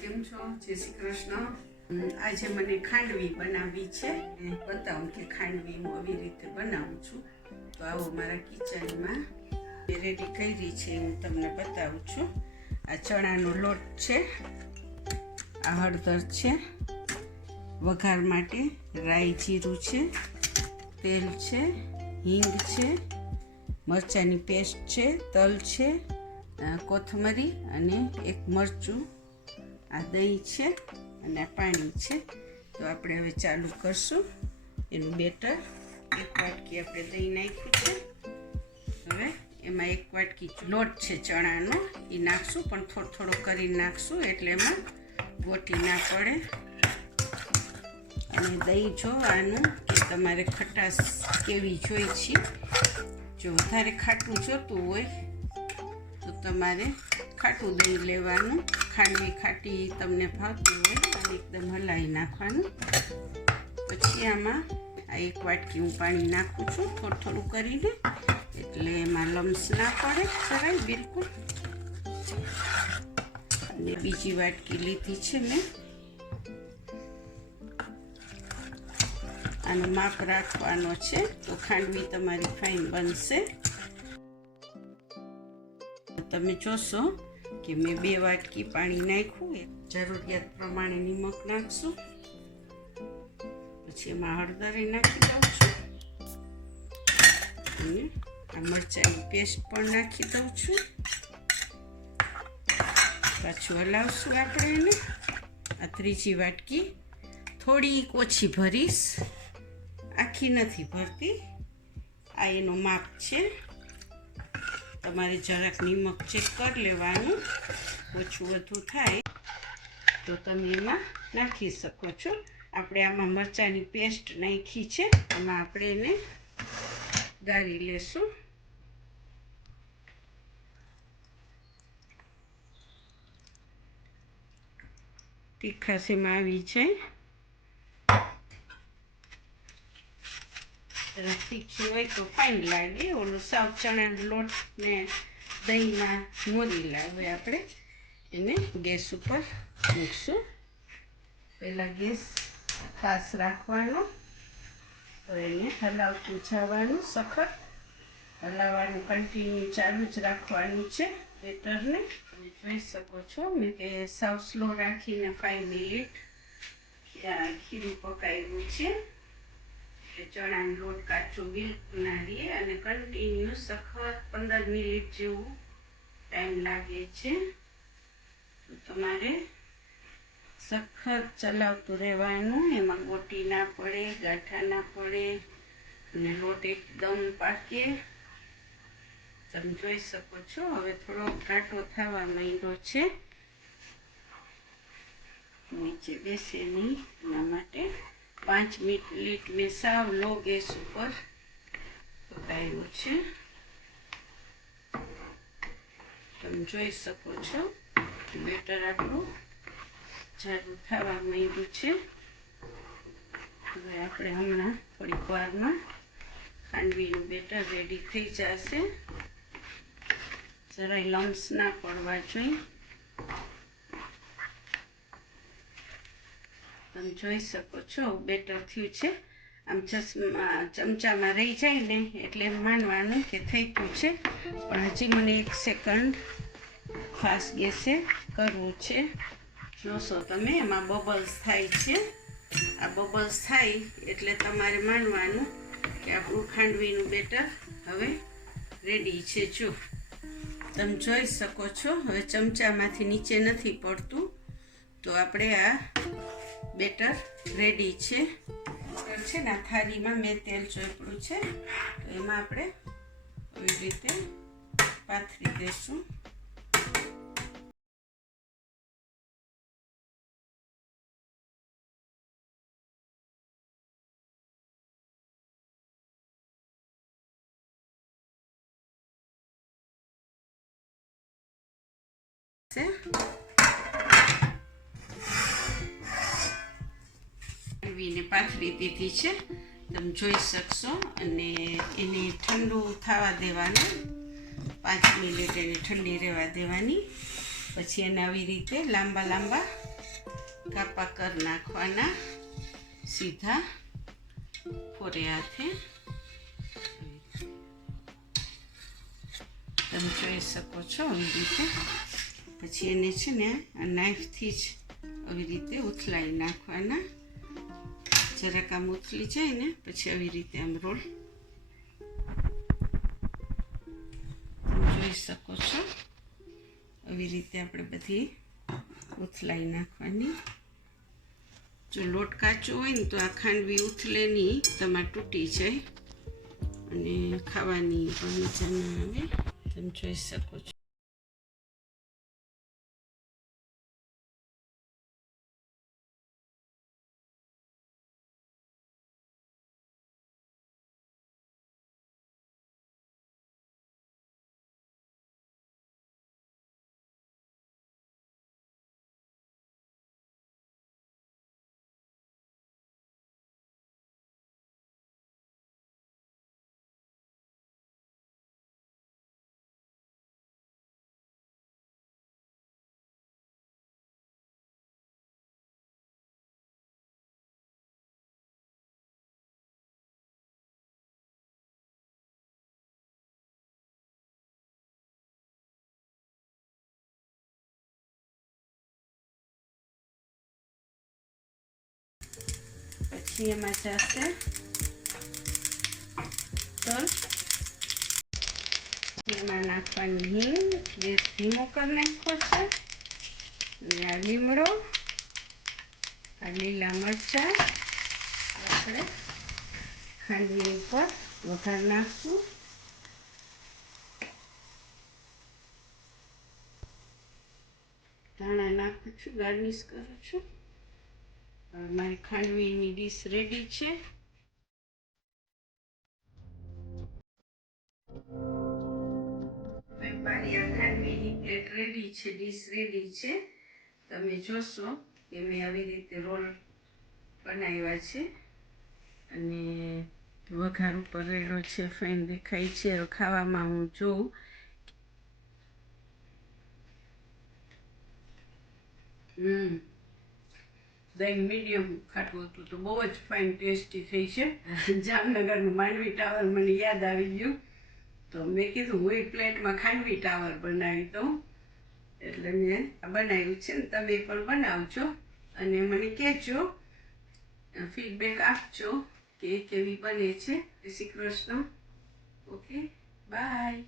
કેમ છો? જય શ્રી કૃષ્ણ. આજે મને ખાંડવી બનાવવી છે. બતાવું કે ખાંડવી હું આવી રીતે બનાવું છું. તો આવો મારા કિચનમાં રેડી કરી છે, હું તમને બતાવું છું. આ ચણાનો લોટ છે, આ હળદર છે, વઘાર માટે રાઈ જીરું છે, તેલ છે, હિંગ છે, મરચાંની પેસ્ટ છે, તલ છે, કોથમરી અને એક મરચું, આ દહીં છે અને આ પાણી છે. તો આપણે હવે ચાલુ કરશું એનું બેટર. એક વાટકી આપણે દહીં નાખ્યું છે. હવે એમાં એક વાટકી લોટ છે ચણાનો, એ નાખશું, પણ થોડો થોડો કરીને નાખશું એટલે એમાં ગોટી ના પડે. અને દહીં જોવાનું કે તમારે ખટાશ કેવી જોઈ છે. જો વધારે ખાટું જોતું હોય તો તમારે ખાટું દહીં લેવાનું. ખાંડવી ખાટી તમને ભાવતી હોય અને એકદમ હલાવી નાખવાનું. પછી આમાં આ એક વાટકી હું પાણી નાખું છું, થોડું થોડું કરીને, એટલે એમાં લમ્સ ના પડે જરાય બિલકુલ. અને બીજી વાટકી લીધી છે મેં. આનો માપ રાખવાનો છે તો ખાંડવી તમારી ફાઇન બનશે. તમે જોશો કે મેં 2 વાટકી પાણી નાખ્યું. જરૂરિયાત પ્રમાણે નિમક નાખશું. પછી એમાં હળદર નાખી દઉં છું અને આ મરચાંની પેસ્ટ પણ નાખી દઉં છું. પાછું હલાવશું આપણે એને. આ ત્રીજી વાટકી થોડીક ઓછી ભરીશ, આખી નથી ભરતી. આ એનો માપ છે. તમારે જરાક નિમક ચેક કરી લેવાનું, ઓછું વધુ થાય તો તમે એમાં નાખી શકો છો. આપણે આમાં મરચાંની પેસ્ટ નાખી છે, એમાં આપણે એને ગાળી લેશું. તીખાશ એમાં આવી જાય. તીખી હોય તો ફાઇન લાગે. ઓલું સાવ ચણાનો લોટ ને દહીંમાં મોરી લાવે. આપણે એને ગેસ ઉપર મૂકશું. પહેલાં ગેસ ફાસ રાખવાનો, તો એને હલાવતું જવાનું, સખત હલાવવાનું, કન્ટિન્યુ ચાલુ જ રાખવાનું છે બેટરને. તમે જોઈ શકો છો મેં કે સાવ સ્લો રાખીને 5 મિનિટ ખીરું પકાવ્યું છે. ચણાનો લોટ કાચો બિલકુલ ના રહે અને કન્ટિન્યુ સખત 15 મિનિટ જેવું ટાઈમ લાગે છે. તો તમારે સખત ચલાવતું રહેવાનું, એમાં ગોટી ના પડે, ગાંઠા ના પડે અને લોટ એકદમ પાકે. તમે જોઈ શકો છો હવે થોડો ઘાટો થવા માંડ્યો છે, નીચે બેસે નહીં એના માટે. 5 મિનિટ મેં સાવ લો ગેસ ઉપર પકાવ્યું છે. તમે જોઈ શકો છો બેટર આપણું જાડું થવા માંડ્યું છે. હવે આપણે હમણાં થોડીક વારમાં ખાંડવીનું બેટર રેડી થઈ જશે. જરાય લમ્સ ના પડવા જોઈએ. તમે જોઈ શકો છો બેટર થયું છે. આમ ચમચામાં રહી જાય ને એટલે એમ માનવાનું કે થઈ ગયું છે, પણ હજી મને 1 સેકન્ડ ફાસ્ટ ગેસે કરવું છે. જોશો તમે એમાં બબલ્સ થાય છે. આ બબલ્સ થાય એટલે તમારે માનવાનું કે આપણું ખાંડવીનું બેટર હવે રેડી છે. જો તમે જોઈ શકો છો હવે ચમચામાંથી નીચે નથી પડતું. તો આપણે આ બેટર રેડી છે. ને આ થાળીમાં મેં તેલ ચોપડું છે, તો એમાં આપણે એવી રીતે પાથરી દઈશું. ખાંડવીને પાથરી દીધી છે, તમે જોઈ શકશો. અને એને ઠંડુ થવા દેવાનું, 5 મિનિટ એને ઠંડી રહેવા દેવાની. પછી એને આવી રીતે લાંબા લાંબા કાપા કરી નાખવાના, સીધા ફોરે હાથે. તમે જોઈ શકો છો આવી રીતે. પછી એને છે ને આ નાઈફથી જ આવી રીતે ઉથલાઈ નાખવાના. જરાક આમ ઉથલી જાય ને પછી આવી રીતે આમ રોલ જોઈ શકો છો. આવી રીતે આપણે બધી ઉથલાઈ નાખવાની. જો લોટ કાચો હોય ને તો આ ખાંડવી ઉથલે નહીં, તમારે તૂટી જાય અને ખાવાની પણ મજા ના આવે. તમે જોઈ શકો છો. પછી એમાં જશે તલ. એમાં નાખવાની હિંગ, ગેસ ધીમો કરી નાખવો છે. અને આ લીમડો, આ લીલા મરચાં આપણે ખાંડવી ઉપર વઘાર નાખશું. ધાણા નાખું છું, ગાર્નિશ કરું છું. મારી ખાંડવીની ડીશ રેડી છે. મારી આ ખાંડવીની પ્લેટ રેડી છે, ડીશ રેડી છે. તમે જોશો કે મેં આવી રીતે રોલ બનાવ્યા છે અને વઘાર ઉપર રેડો છે, ફેન દેખાય છે. હવે ખાવામાં હું જોઉં. દહીં મીડિયમ ખાટું હતું તો બહુ જ ફાઇન ટેસ્ટી થઈ છે. જામનગરનું માંડવી ટાવર મને યાદ આવી ગયું, તો મેં કીધું હું એક પ્લેટમાં ખાંડવી ટાવર બનાવી દઉં. એટલે મેં બનાવ્યું છે ને તમે પણ બનાવજો અને મને કહેજો, ફીડબેક આપજો કે કેવી બને છે. જય શ્રી કૃષ્ણ. Okay, by.